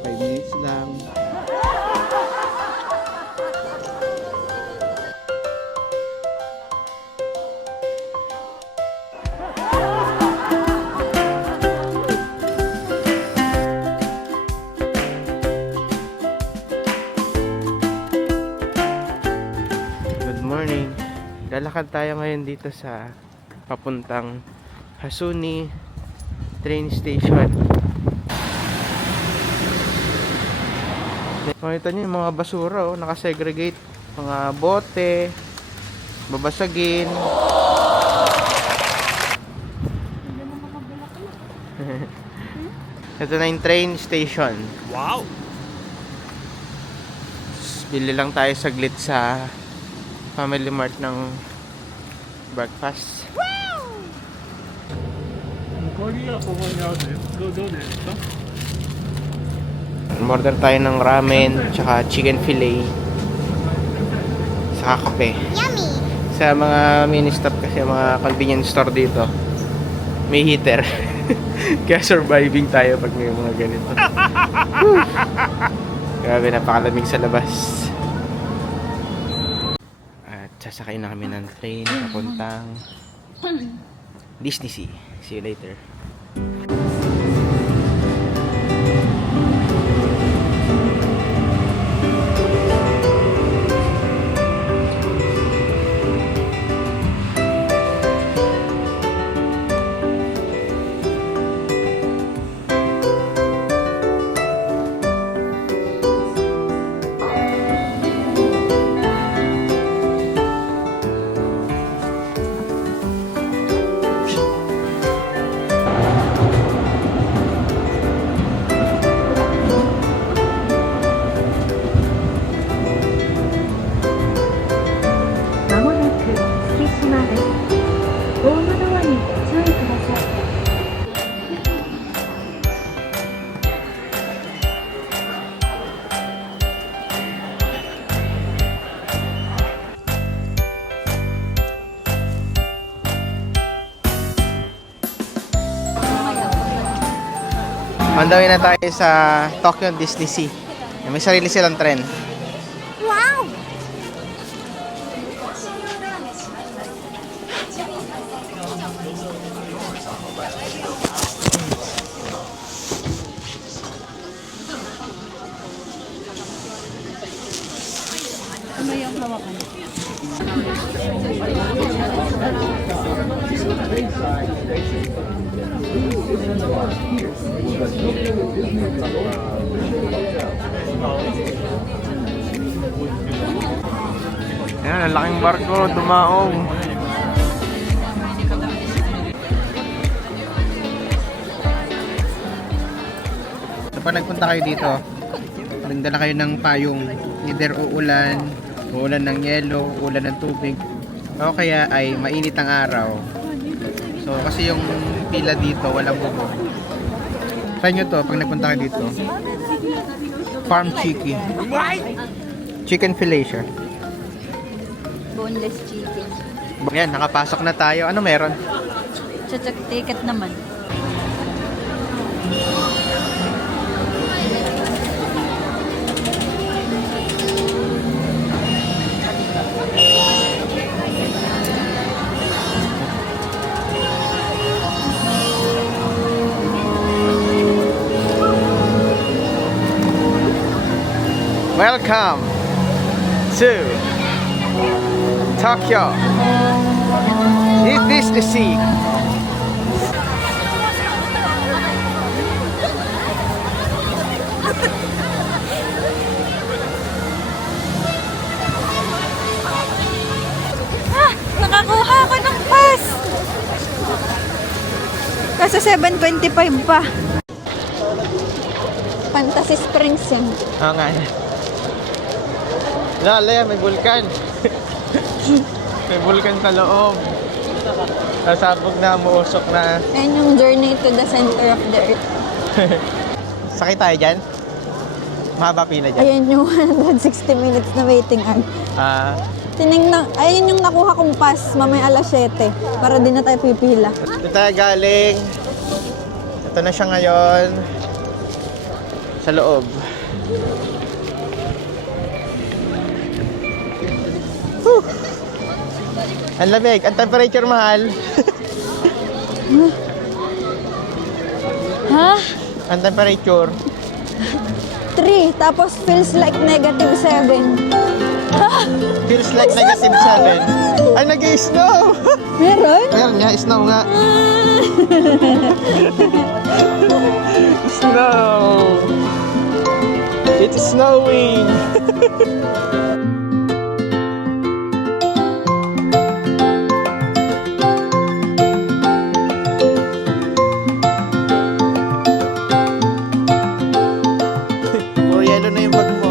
5 minutes lang. Good morning. Lalakad tayo ngayon dito sa papuntang Hasuni train station. Makita niyo yung mga basura, oh, nakasegregate. Mga bote, babasagin. Ito na yung train station. Wow! Bili lang tayo saglit sa Family Mart ng breakfast. Order tayo ng ramen, tsaka chicken fillet, saka kape. Yummy! Sa mga mini-stop kasi, mga convenience store dito, may heater. Kaya surviving tayo pag may mga ganito. Grabe, napakalamig sa labas. At sasakay na kami ng train papuntang Disney Sea. See you later. On the way na tayo sa Tokyo Disney Sea. May sarili silang tren. Wow! Ano yung hawakan? Ayan, ang laking barko, dumaong. So pag nagpunta kayo dito, magdala kayo ng payong. Either uulan ng yelo, uulan ng tubig, o kaya ay mainit ang araw. So kasi yung pila dito, walang bubong. Try nyo to pag nagpunta kayo dito. Farm chicken. Chicken fillet siya. Boneless chicken. Yan, nakapasok na tayo. Ano meron? Tsak ticket naman. Welcome to Tokyo. This is the sea. Nakakuha ako ng pass! Kaso 7.25 pa. Fantasy Springs yun. Oo nga. Lala, may vulkan. May vulkan sa loob. Nasabog na, muusok na. Ayan yung journey to the center of the earth. Sakay tayo dyan? Mahaba pila dyan. Ayan yung 160 minutes na waiting an. Ayun yung nakuha kong pass mamaya alas 7 para din na tayo pipila. Ito tayo galing. Ito na siya ngayon. sa loob. Whew! Ang lamig. Ang temperature, mahal. Ha? Ang temperature. 3, tapos feels like -7. Feels like -7. Ay, nag-i-snow! Meron? Meron nga, snow nga. Snow! It's snowing! Puro yellow na yung bag mo.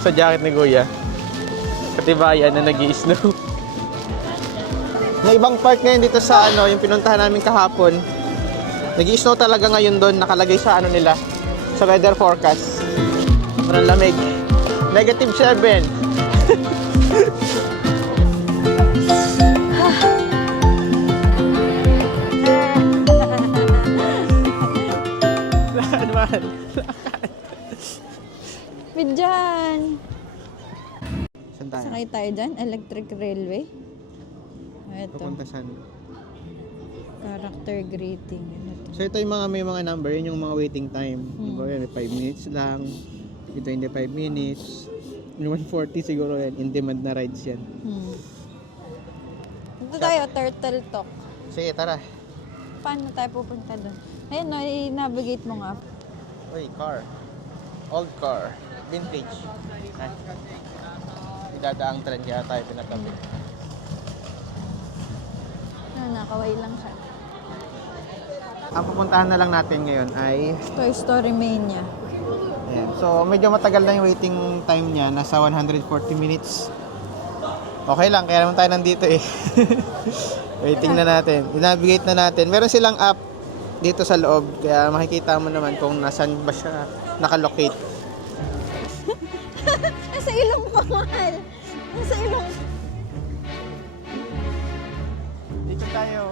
Sa jacket ni Kuya. Katibayan na nag-i-snow. May ibang part ngayon dito sa yung pinuntahan namin kahapon. Nag-i-snow talaga ngayon doon, nakalagay sa nila, sa weather forecast. Sobrang lamig. -7. Lakad man. Bidyan. Saan tayo? Sakay tayo dyan, electric railway. Ito, Papunta saan? character greeting. Ano to? So ito yung may mga number, yun yung mga waiting time. Diba yan, 5 minutes lang. Ito hindi 5 minutes. Yung 140 siguro yan, in demand na rides yan. Ito tayo, Turtle Talk. Sige, tara. Paano tayo pupunta doon? Ayun, no, i-navigate mo nga. Uy, car. Old car. Vintage. Ay. Idadaang trend kaya tayo pinatabi. Nakaway lang siya. Ang pupuntahan na lang natin ngayon ay Toy Story Mania. ayan. So, medyo matagal na yung waiting time niya. Nasa 140 minutes. Okay lang, kaya naman tayo nandito eh. Waiting na natin. I-navigate na natin. Meron silang app dito sa loob. Kaya makikita mo naman kung nasan ba siya nakalocate. Nasa ilong pa, mahal. Nasa ilong. Dito tayo.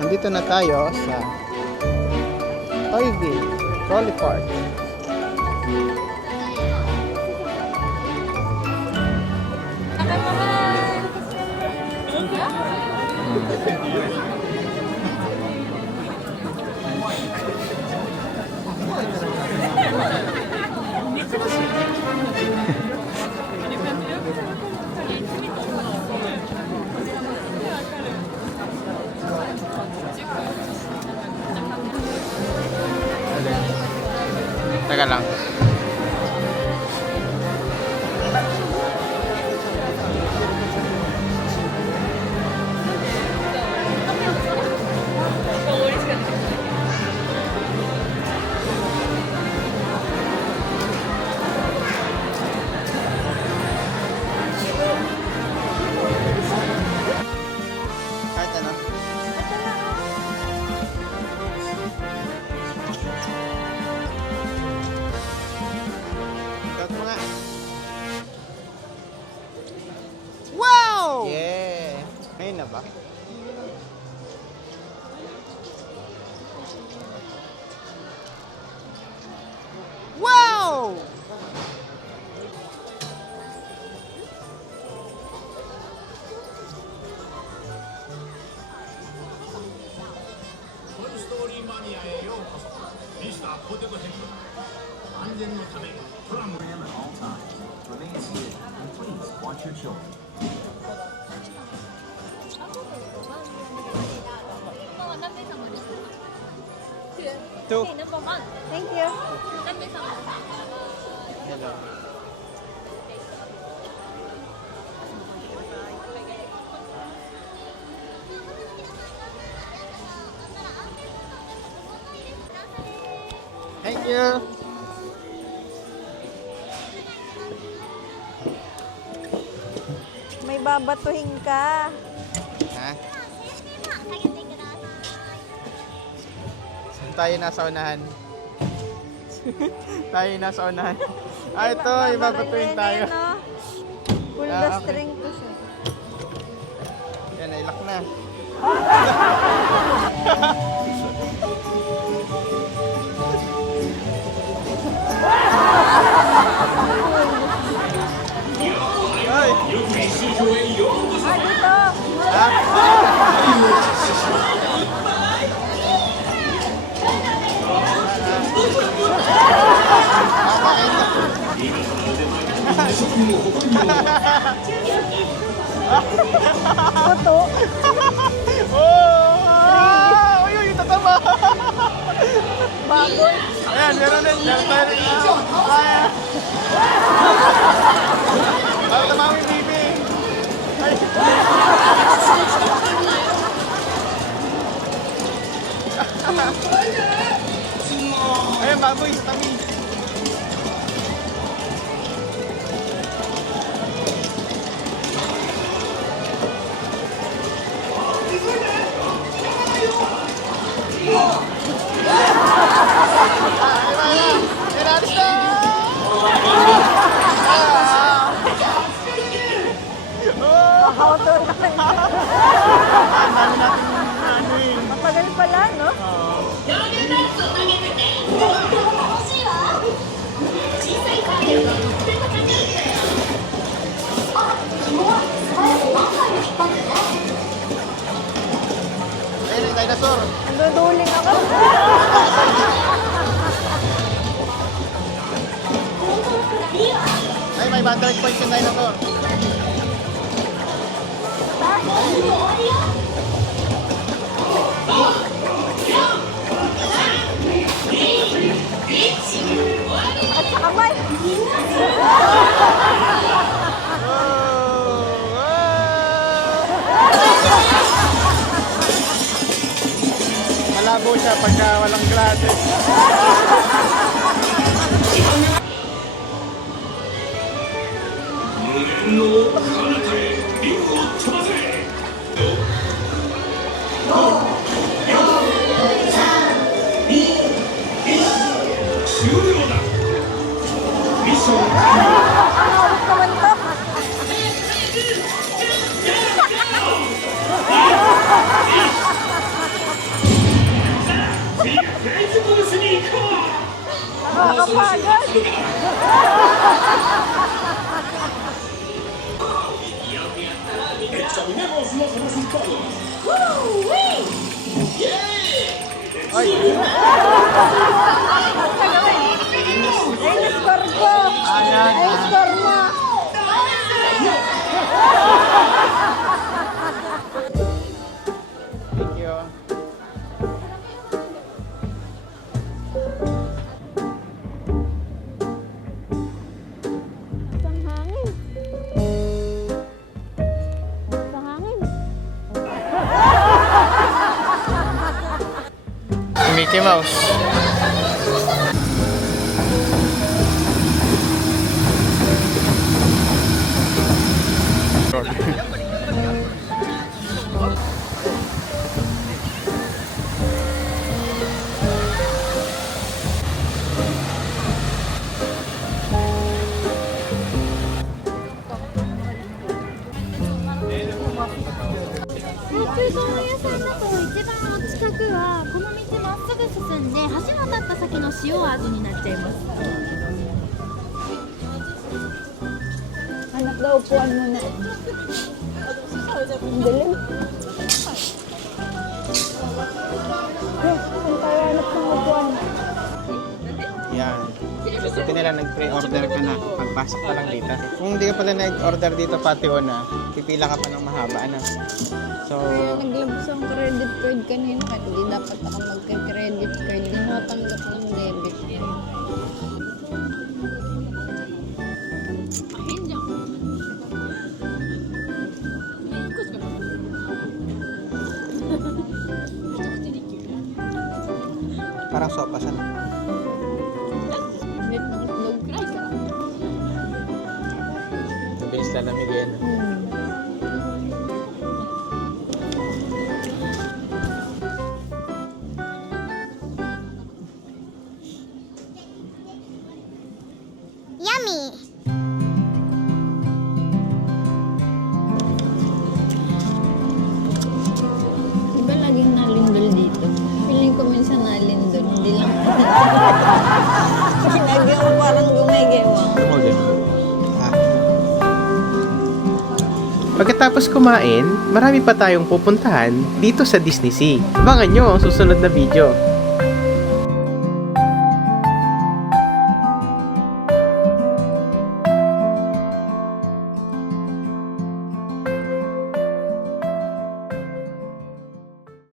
Nandito na tayo sa Toyville Trolley Park. Teka lang. Kahit ano? Ikaw mo nga. Wow! Yeah! Ngayon na ba? Wow! Two. Thank you. Hello. Thank you. May babatuhin ka. tayo nasa unahan. Tayo nasa unahan. Ito, ibabatuin tayo. Pull the Ah, okay. string to siya. Yan, nailak na. Ay! Dito! Ha? Puto! Oh! Uy, uy, tatama! Baboy! Ayan, meron din. Meron tayo rin. Ayan. Para tamamin yung bibi. Ay. Ayan, baboy sa tabi. Alis na! Makauto na kayo. Ang dami natin ano eh. Matagal pala, no? Ayun, yung dinosaur. Nagduduling ako. Ay, may 100 points yung dinosaur. At sa kamay. Malabo siya pagka walang glasses. Nakakawit naman to. Nakakapagod. Ay! Ay, na-score ko. Ayan. Ay, score mo. Thank you. Isang hangin. Isang hangin. Mickey Mouse. Hanap daw upuan muna. Ang dilim. Kung tayo hanap ng upuan. Yan. Buti nila nag-pre-order ka na. Pagpasok ka lang dito. Kung hindi ka pala nag-order dito, patiho na. Pipila ka pa ng mahaba. Ano? So, Naglabas ang credit card kanina. Hindi dapat ako magka-credit card. Hindi matanggap ng debit. parang sopas ano. Itlog rice ah. Mabilis lalamigin. Yummy! Di ba laging nalindol dito? Feeling ko minsan nalindol, hindi lang. Ginagawa parang gumagewang. Pagkatapos kumain, marami pa tayong pupuntahan dito sa Disney Sea. Abangan nyo ang susunod na video.